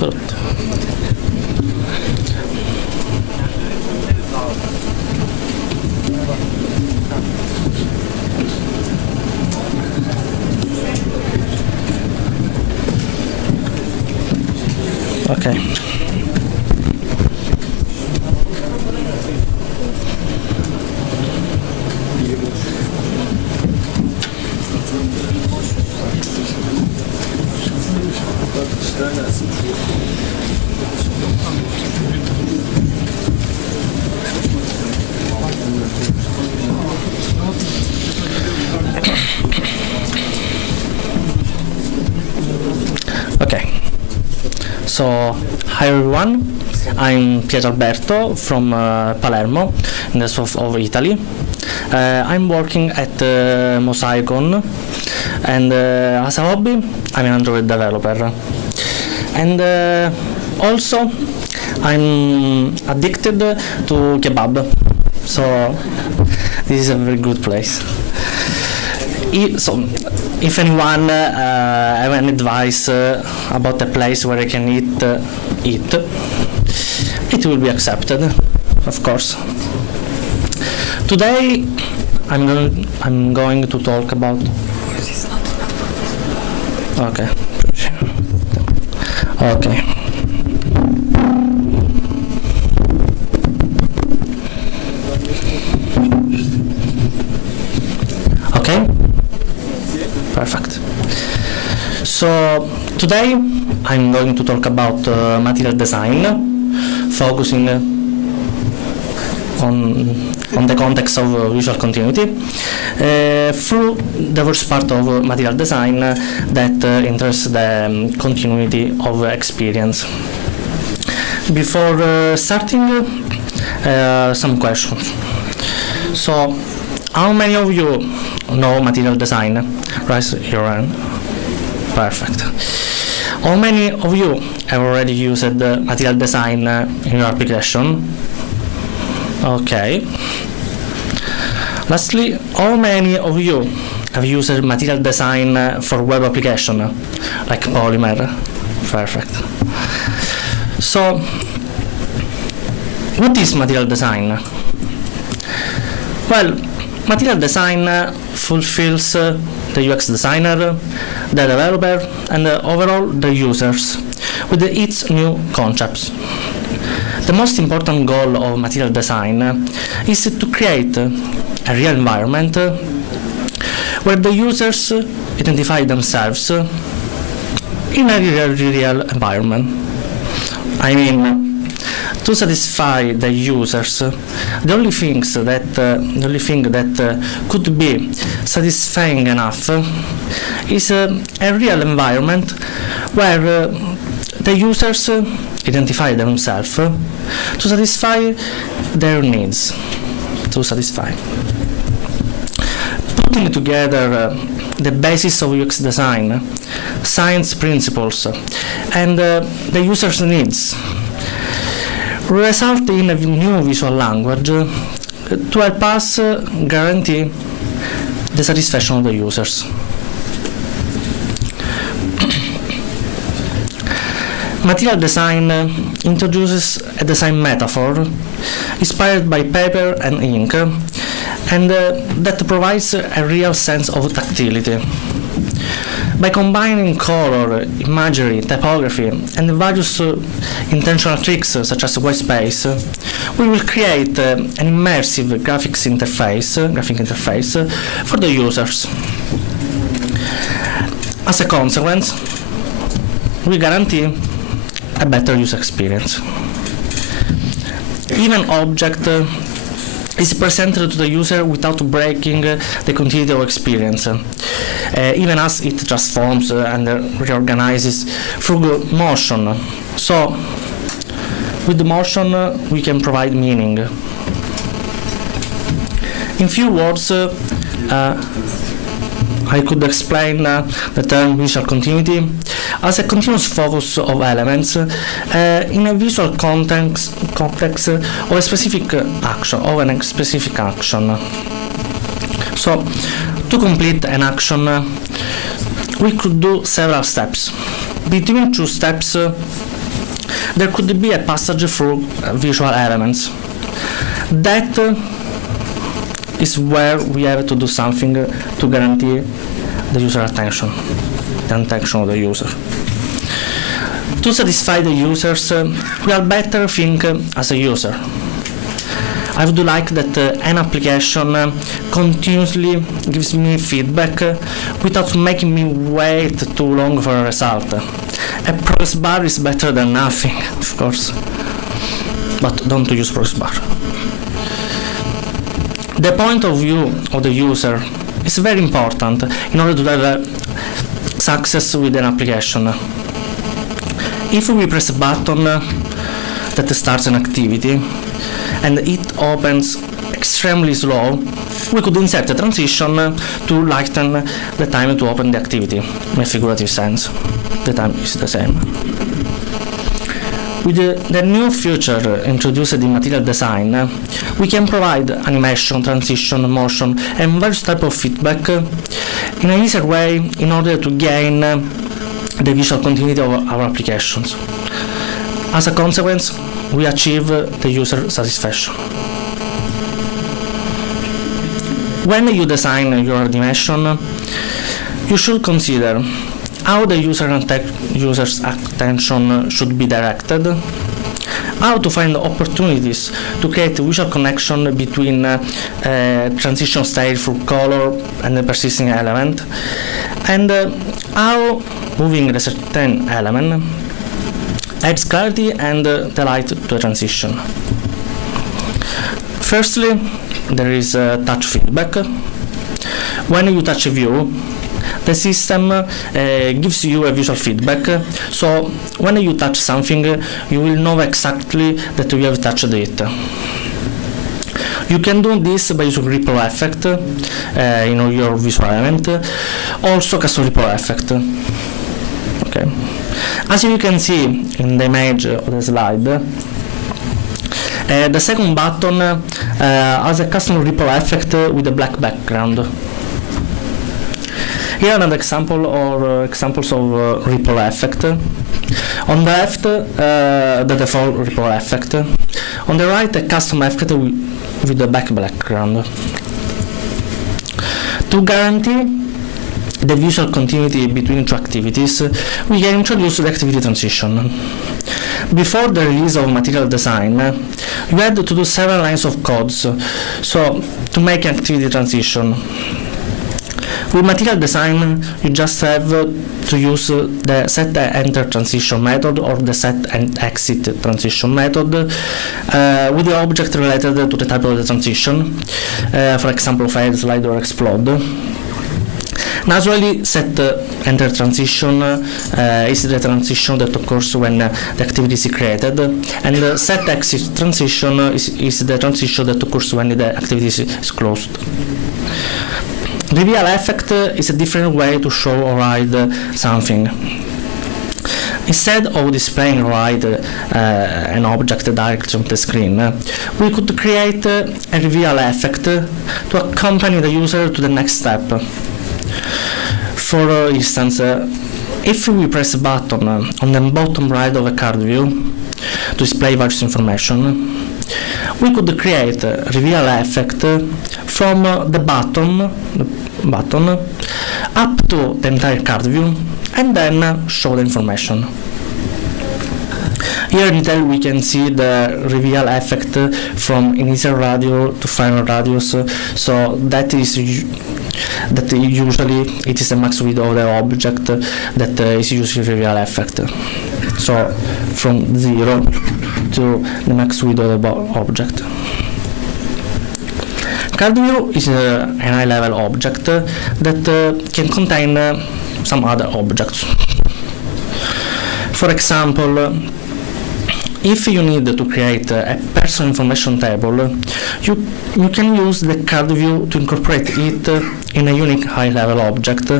brutto. Ok. Okay. So, hi everyone, I'm Pietro A from Palermo, in the south of Italy. I'm working at Mosaicon, and as a hobby, I'm an Android developer. And also, I'm addicted to kebab, so this is a very good place. If anyone have any advice about a place where I can eat, it will be accepted, of course. Today, I'm going to talk about. Okay. Okay. Okay. Perfect. So today I'm going to talk about material design, focusing on the context of visual continuity through the first part of material design that interests the continuity of experience. Before starting, some questions. So, how many of you know material design? Raise your hand. Perfect. How many of you have already used material design in your application? Okay. Lastly, how many of you have used material design for web application, like Polymer? Perfect. So, what is material design? Well, material design fulfills the UX designer, the developer, and overall the users with its new concepts. The most important goal of material design is to create a real environment where the users identify themselves in a real environment. I mean, to satisfy the users, the only thing that could be satisfying enough is a real environment where the users identify themselves to satisfy their needs. Putting together the basis of UX design, science principles, and the user's needs result in a new visual language to help us guarantee the satisfaction of the users. Material design introduces a design metaphor inspired by paper and ink, and that provides a real sense of tactility. By combining color, imagery, typography, and various intentional tricks such as white space, we will create an immersive graphic interface for the users. As a consequence, we guarantee a better user experience. Even object is presented to the user without breaking the continuity of experience, even as it transforms and reorganizes through motion. So, with motion, we can provide meaning. In few words, I could explain the term visual continuity as a continuous focus of elements in a visual context of a specific action, So, to complete an action, we could do several steps. Between two steps, there could be a passage through visual elements. That is where we have to do something to guarantee the user attention, the attention of the user. To satisfy the users, we are better think as a user. I would like that an application continuously gives me feedback without making me wait too long for a result. A progress bar is better than nothing, of course, but don't use progress bar. The point of view of the user is very important in order to have success with an application. If we press a button that starts an activity and it opens extremely slow, we could insert a transition to lighten the time to open the activity. In a figurative sense, the time is the same. With the new feature introduced in material design, we can provide animation, transition, motion, and various types of feedback in an easier way in order to gain the visual continuity of our applications. As a consequence, we achieve the user satisfaction. When you design your animation, you should consider how the user's attention should be directed, how to find opportunities to create a visual connection between transition state through color and the persisting element, and how moving a certain element adds clarity and delight to a transition. Firstly, there is touch feedback. When you touch a view, the system gives you a visual feedback, so when you touch something, you will know exactly that you have touched it. You can do this by using ripple effect in your visual element, also custom ripple effect. Okay. As you can see in the image of the slide, the second button has a custom ripple effect with a black background. Here are an example or examples of ripple effect. On the left, the default ripple effect. On the right, a custom effect with the background. To guarantee the visual continuity between two activities, we can introduce the activity transition. Before the release of material design, you had to do several lines of codes, so to make an activity transition. With material design, you just have to use the set enter transition method or the set and exit transition method with the object related to the type of the transition, for example, fade, slide, or explode. Naturally, set enter transition is the transition that occurs when the activity is created, and set exit transition is the transition that occurs when the activity is closed. Reveal effect is a different way to show or hide something. Instead of displaying or hide an object directly on the screen, we could create a reveal effect to accompany the user to the next step. For instance, if we press a button on the bottom right of a card view to display various information, we could create a reveal effect from the button up to the entire card view and then show the information. Here in detail we can see the reveal effect from initial radius to final radius, so that usually it is the max width of the object that is using reveal effect. So from 0 to the max width of the object. Card view is a high-level object that can contain some other objects. For example, if you need to create a personal information table, you can use the card view to incorporate it in a unique high-level object.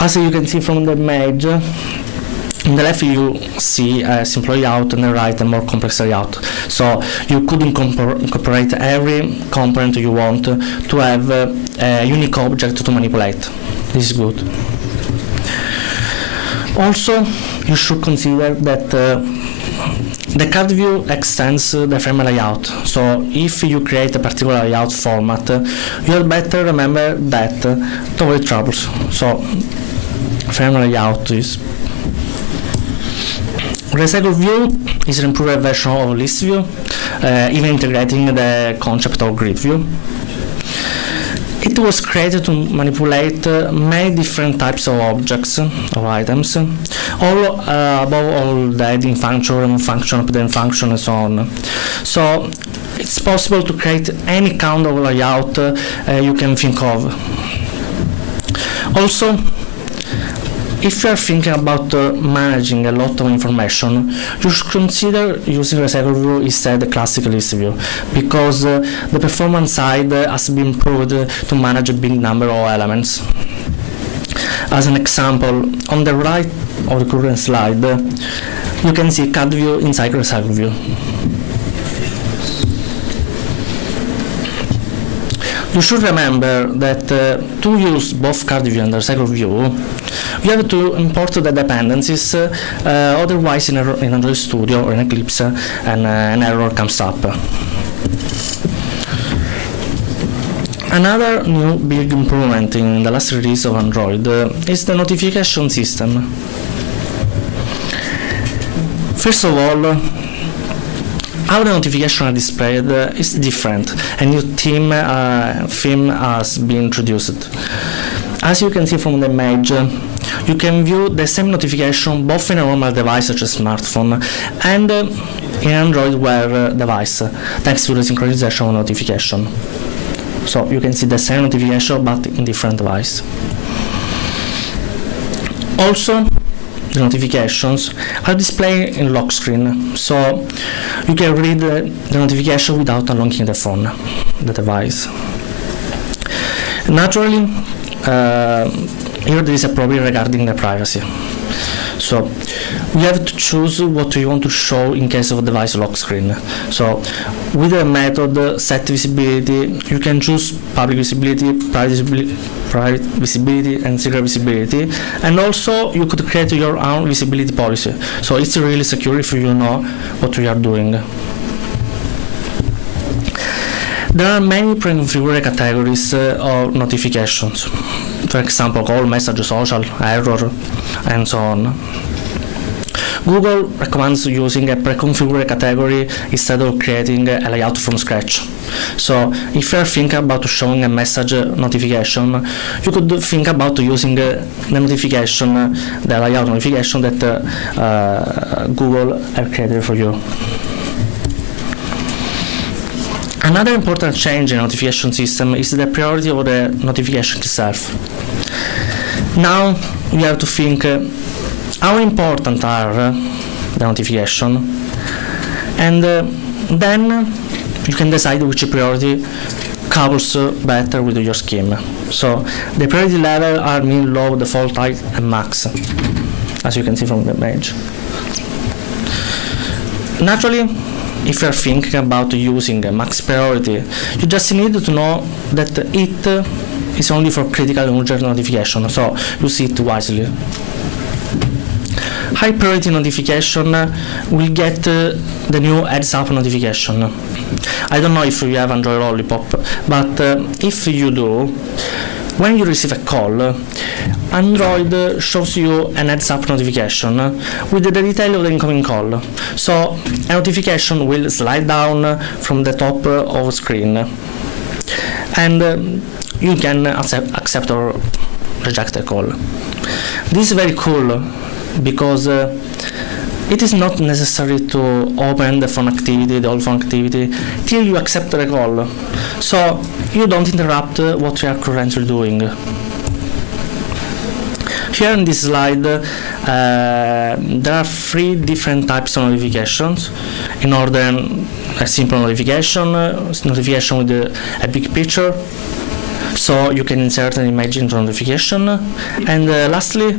As you can see from the image, on the left you see a simple layout, and on the right a more complex layout. So you could incorporate every component you want to have a unique object to manipulate. This is good. Also, you should consider that the card view extends the frame layout. So if you create a particular layout format, you had better remember that to avoid troubles. So frame layout is Recycle view is an improved version of list view, even integrating the concept of grid view. It was created to manipulate many different types of objects, of items, all above all the adding function, remove function, update function, and so on. So it's possible to create any kind of layout you can think of. Also, if you are thinking about managing a lot of information, you should consider using Recycle View instead of the classic list view, because the performance side has been improved to manage a big number of elements. As an example, on the right of the current slide, you can see card view inside Recycle View. You should remember that to use both card view and recycle view, you have to import the dependencies, otherwise in Android Studio or in Eclipse an error comes up. Another new big improvement in the last release of Android is the notification system. First of all, how the notifications are displayed is different. A new theme has been introduced. As you can see from the image, you can view the same notification both in a normal device such as smartphone and in Android Wear device, thanks to the synchronization of notification. So you can see the same notification but in different device. Also, the notifications are displayed in lock screen, so you can read the notification without unlocking the phone, the device. Naturally, here there is a problem regarding the privacy. So we have to choose what we want to show in case of device lock screen. So with the method set visibility, you can choose public visibility, private visibility, and secret visibility, and also you could create your own visibility policy. So it's really secure if you know what we are doing. There are many pre-configured categories of notifications. For example, call, message, social, error, and so on. Google recommends using a pre-configured category instead of creating a layout from scratch. So if you are thinking about showing a message notification, you could think about using the notification, the layout notification that Google have created for you. Another important change in the notification system is the priority of the notification itself. Now you have to think how important are the notifications, and then you can decide which priority couples better with your scheme. So the priority level are min, low, default, high, and max, as you can see from the image. Naturally, if you are thinking about using a max priority, you just need to know that it is only for critical and urgent notification, so use it wisely. High priority notification will get the new heads up notification. I don't know if you have Android Lollipop, but if you do, when you receive a call, Android shows you an heads up notification with the detail of the incoming call. So a notification will slide down from the top of the screen, and you can accept or reject a call. This is very cool because it is not necessary to open the phone activity, the old phone activity, till you accept the call. So you don't interrupt what you are currently doing. Here in this slide, there are 3 different types of notifications. In order, a simple notification, notification with a big picture, so you can insert an image into notification, and lastly,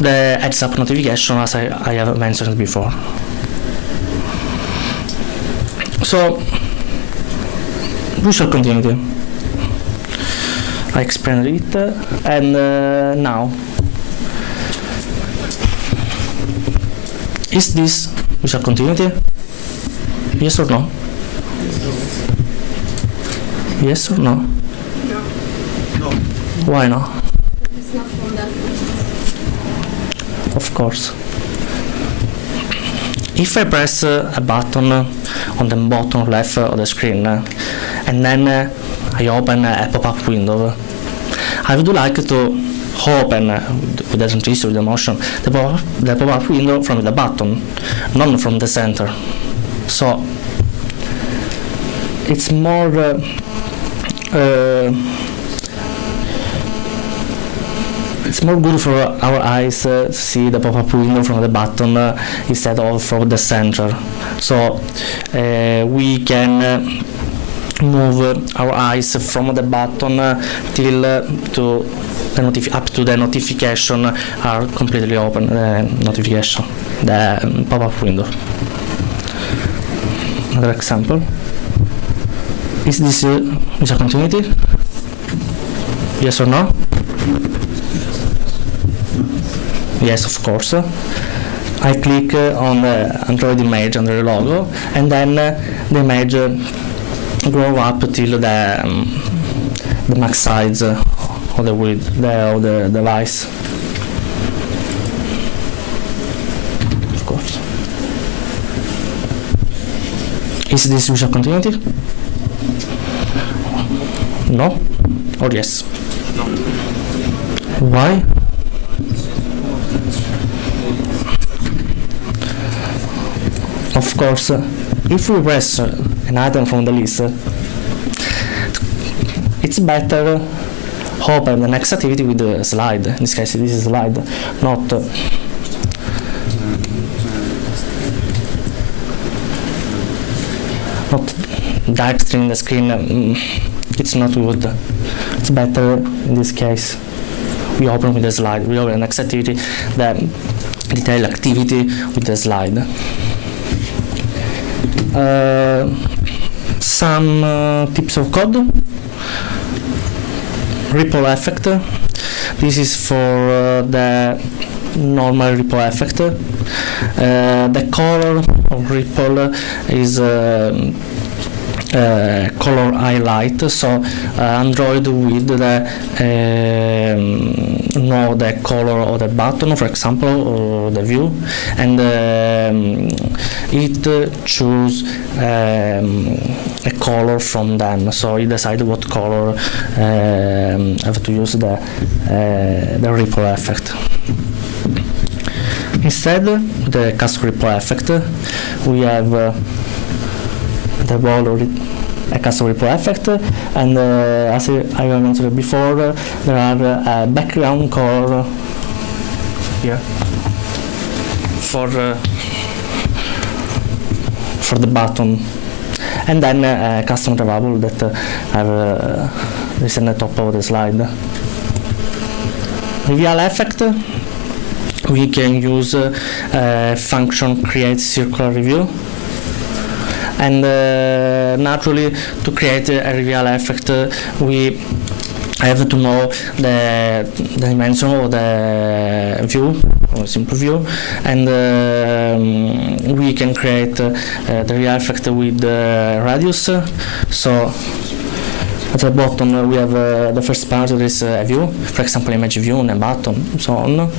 the heads up notification, as I have mentioned before. So, visual continuity. I explained it, and now Is this visual continuity? Yes or no? Yes or no? No. Why no? It's not from that. Of course. If I press a button on the bottom left of the screen and then I open a pop-up window, I would like to open with the transistor, with the motion, the pop-up window from the button, not from the center. So it's more it's more good for our eyes to see the pop-up window from the button instead of from the center. So we can move our eyes from the button till to the up to the notification are completely open. The notification, the pop-up window. Another example. Is this visual continuity? Yes or no? Yes, of course. I click on the Android image under the logo, and then the image grow up till the max size of the width of the device. Of course. Is this visual continuity? No? Or yes? No. Why? Of course, if we press an item from the list, it's better open the next activity with the slide. In this case, this is slide, not dark string the screen. It's not good. It's better in this case. We open with the slide. We open the next activity, the detail activity with the slide. Some tips of code. Ripple effect. This is for the normal ripple effect. The color of ripple is color highlight, so Android with the know the color of the button, for example, or the view, and it choose a color from them, so it decide what color have to use the ripple effect. Instead, the custom ripple effect, we have the wall a custom ripple effect, and as I mentioned before, there are a background color here for the button, and then a custom variable that is in the top of the slide. Reveal effect. We can use function create circular review. And naturally, to create a reveal effect, we have to know the dimension of the view, or simple view, and we can create the reveal effect with radius. So at the bottom we have the first part is a view, for example, image view and a button, so on,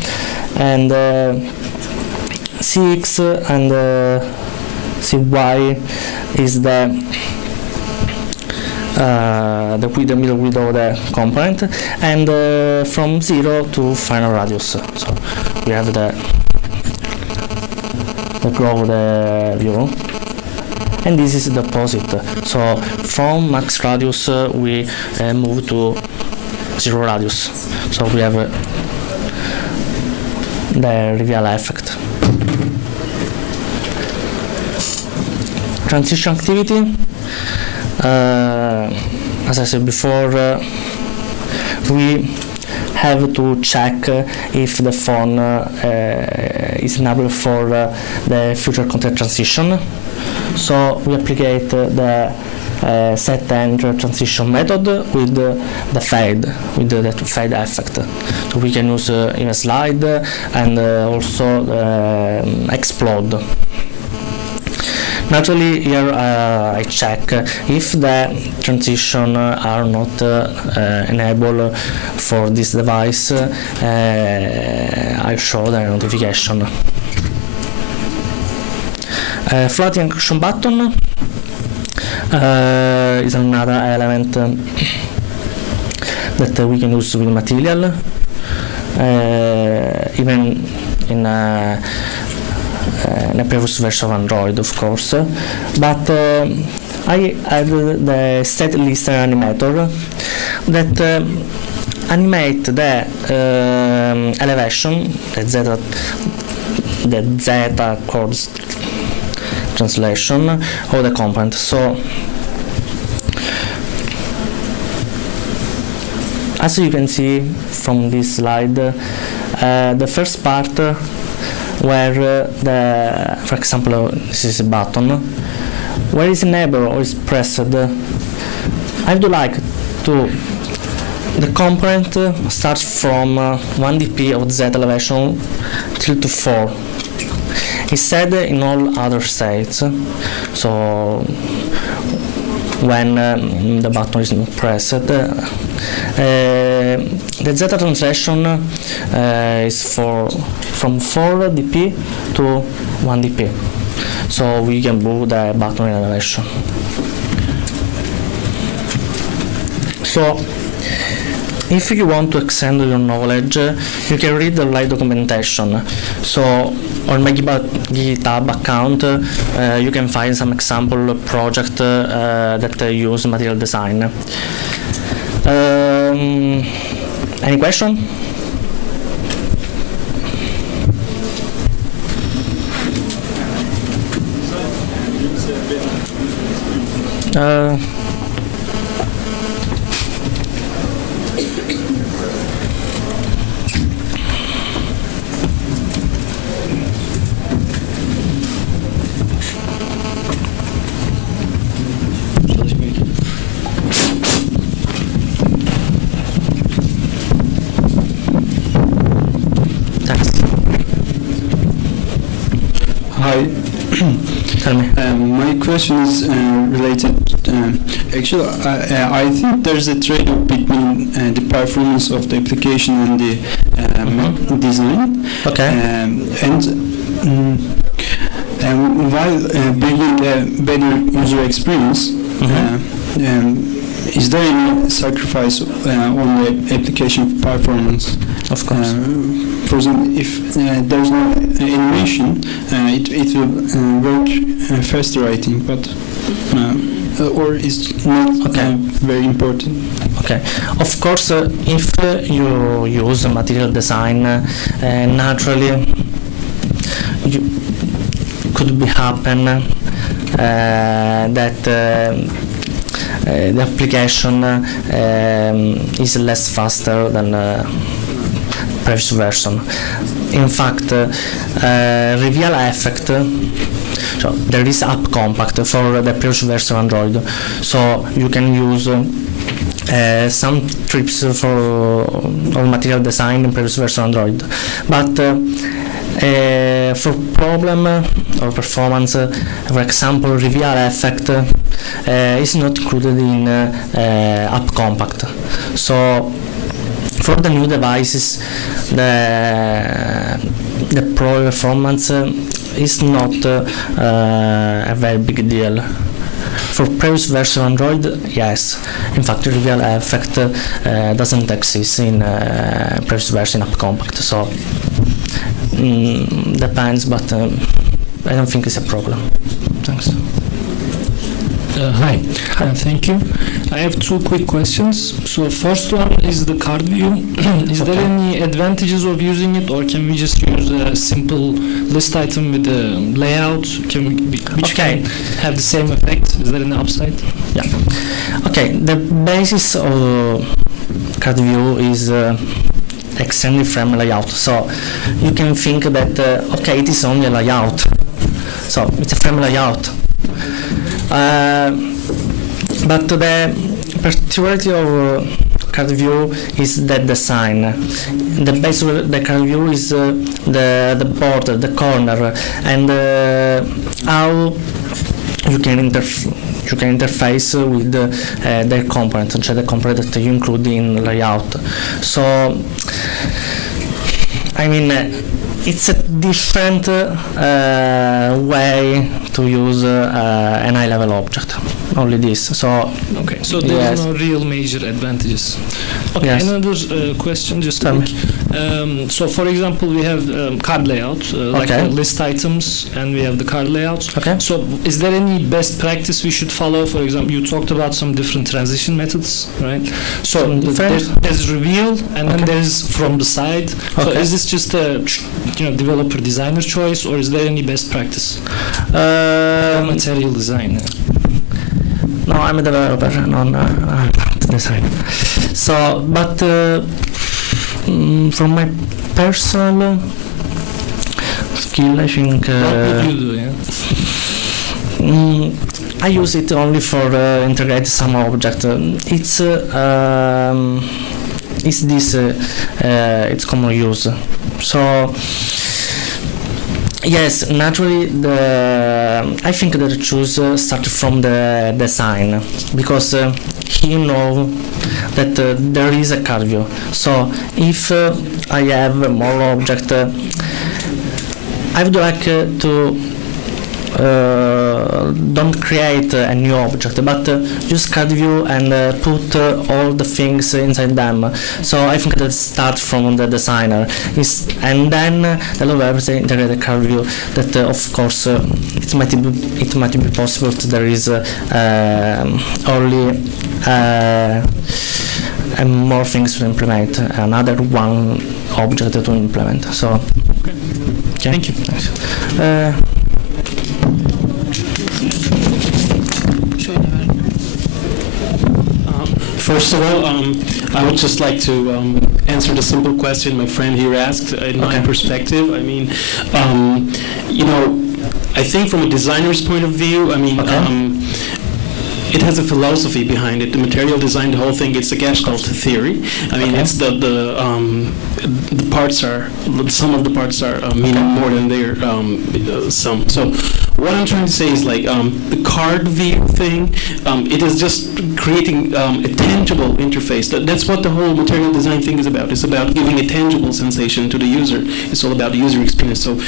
and Cx and Cy is the middle width of the component, and from 0 to final radius. So we have the grow of the view, and this is the opposite. So from max radius we move to 0 radius. So we have the reveal effect. Transition activity. As I said before, we have to check if the phone is enabled for the future content transition. So we apply the set enter transition method with the fade, with the fade effect. So we can use even slide and also explode. Naturally, here I check if the transition are not enabled for this device. I show the notification. Floating action button is another element that we can use with material, even in a previous version of Android, of course. But I added the set listener animator that animate the elevation, the zeta chords translation of the component. So as you can see from this slide, the first part where for example, this is a button, where is enabled or is pressed, I would like to the component starts from 1 dp of Z elevation till to 4. Instead, in all other states, so when the button is not pressed, the zeta translation is from 4 dp to 1 dp, so we can move the button in elevation. So if you want to extend your knowledge, you can read the live documentation. So on my GitHub account, you can find some example project that use material design. Any question? Tell me. My question is related. Actually, I think there's a trade-off between the performance of the application and the design. Okay. And while bringing a better user experience, is there any sacrifice on the application performance? Of course. For example, if there's no animation, it will work faster, I think, but or it's not very important. Okay. Of course, if you use material design, naturally could be happen that the application is less faster than previous version. In fact, reveal effect, so there is app compact for the previous version of Android, so you can use some trips for material design in previous version of Android, but for problem or performance, for example, reveal effect is not included in app compact. So for the new devices, the pro performance is not a very big deal. For previous version of Android, yes. In fact, the reveal effect doesn't exist in previous version app compact. So depends, but I don't think it's a problem. Thanks. Hi, thank you. I have two quick questions. So first one is the card view. Is there any advantages of using it, or can we just use a simple list item with the layout? Which can have the same effect? Is there an upside? Yeah. Okay. The basis of card view is extremely frame layout. So you can think that it is only a layout. So it's a frame layout. But the particularity of card view is the design. The base of the card view is the border, the corner, and how you can interface with their component, cioè the component that you include in layout. So, I mean, it's a different way to use an high-level object. Only this. So okay. So there yes. are no real major advantages. Okay. Yes. Another question, just Tell quick. So, for example, we have card layout, like Okay. list items, and we have the card layouts. Okay. So, is there any best practice we should follow? For example, you talked about some different transition methods, right? So, Some different- there's reveal, and then Okay. there's from the side. So, Okay. is this just a developer designer choice, or is there any best practice? Material design. No, I'm a developer, I'm not designer. So, but from my personal skill, I think What would you do? Yeah. I use it only for integrate some object. It's this it's common use. So. Yes, naturally, I think the choose started from the design, because he know that there is a card view. So if I have more object, I would like to don't create a new object, but use card view and put all the things inside them. So I think that start from the designer, and then the developer integrate the card view. That of course it might be possible that there is only more things to implement, another one object to implement. So Okay. Thank you. First of all, I would just like to answer the simple question my friend here asked. In my perspective, I mean, I think from a designer's point of view, I mean, it has a philosophy behind it. The material design, the whole thing, it's a Gestalt theory. I mean, it's the parts are, some of the parts are meaning more than their some. So what I'm trying to say is like the card view thing, it is just creating a tangible interface. That's what the whole material design thing is about. It's about giving a tangible sensation to the user. It's all about the user experience. So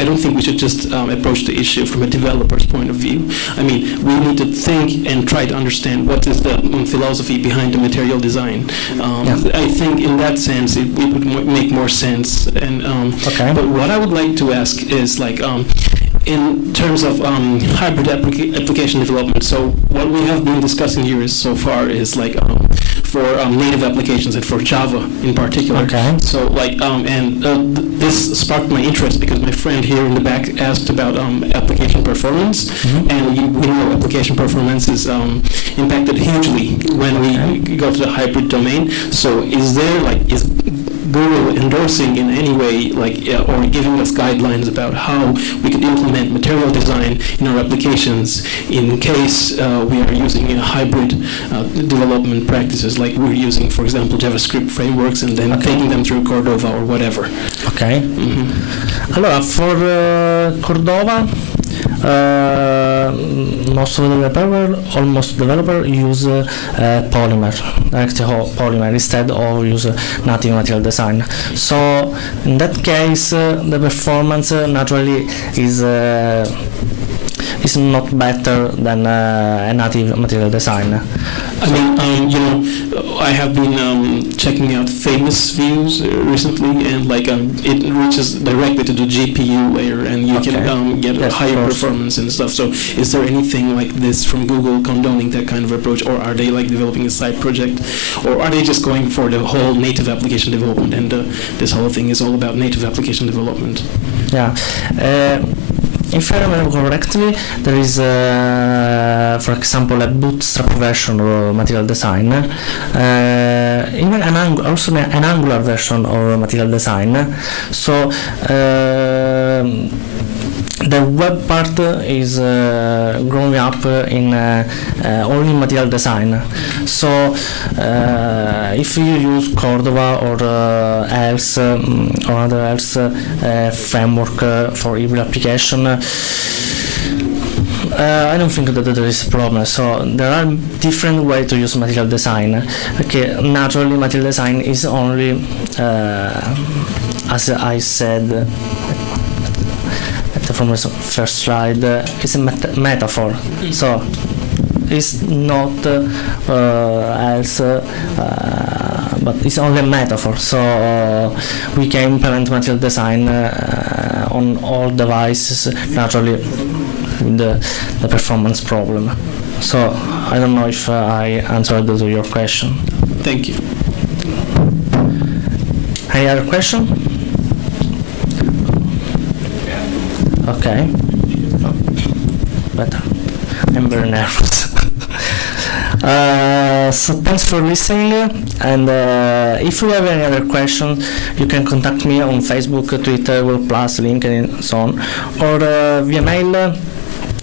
I don't think we should just approach the issue from a developer's point of view. I mean, we need to think and try to understand what is the philosophy behind the material design. I think in that sense it would make more sense. And but what I would like to ask is like in terms of hybrid application development. So what we have been discussing here so far is like for native applications and for Java in particular. So like this sparked my interest because my friend here in the back asked about application performance, and we know application performance is impacted hugely when we go to the hybrid domain. So is Google endorsing in any way, like, or giving us guidelines about how we could implement material design in our applications in case we are using hybrid development practices, like we're using, for example, JavaScript frameworks and then taking them through Cordova or whatever. Okay. Allora, for Cordova, almost developer use Polymer, directly Polymer instead of use native material design. So in that case, the performance naturally is not better than a native material design. I mean, I have been checking out famous views recently, and like it reaches directly to the GPU layer, and you can get a higher performance and stuff. So, is there anything like this from Google condoning that kind of approach, or are they like developing a side project, or are they just going for the whole native application development? And this whole thing is all about native application development. Yeah. If I remember correctly, there is, for example, a bootstrap version of material design, even also an Angular version of material design. So the web part is growing up in only material design. So if you use Cordova or else or other else framework for hybrid application, I don't think that there is a problem. So there are different ways to use material design. Okay, naturally material design is only, as I said from the first slide, it's a metaphor. So it's not else, but it's only a metaphor. So we can implement material design on all devices naturally with the performance problem. So I don't know if I answered to your question. Thank you. Any other question? Okay. No. Better. I'm very nervous. So thanks for listening, and if you have any other questions, you can contact me on Facebook, Twitter, Google+, LinkedIn, and so on, or via mail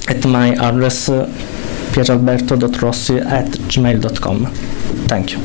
at my address pietroalberto.rossi@gmail.com. Thank you.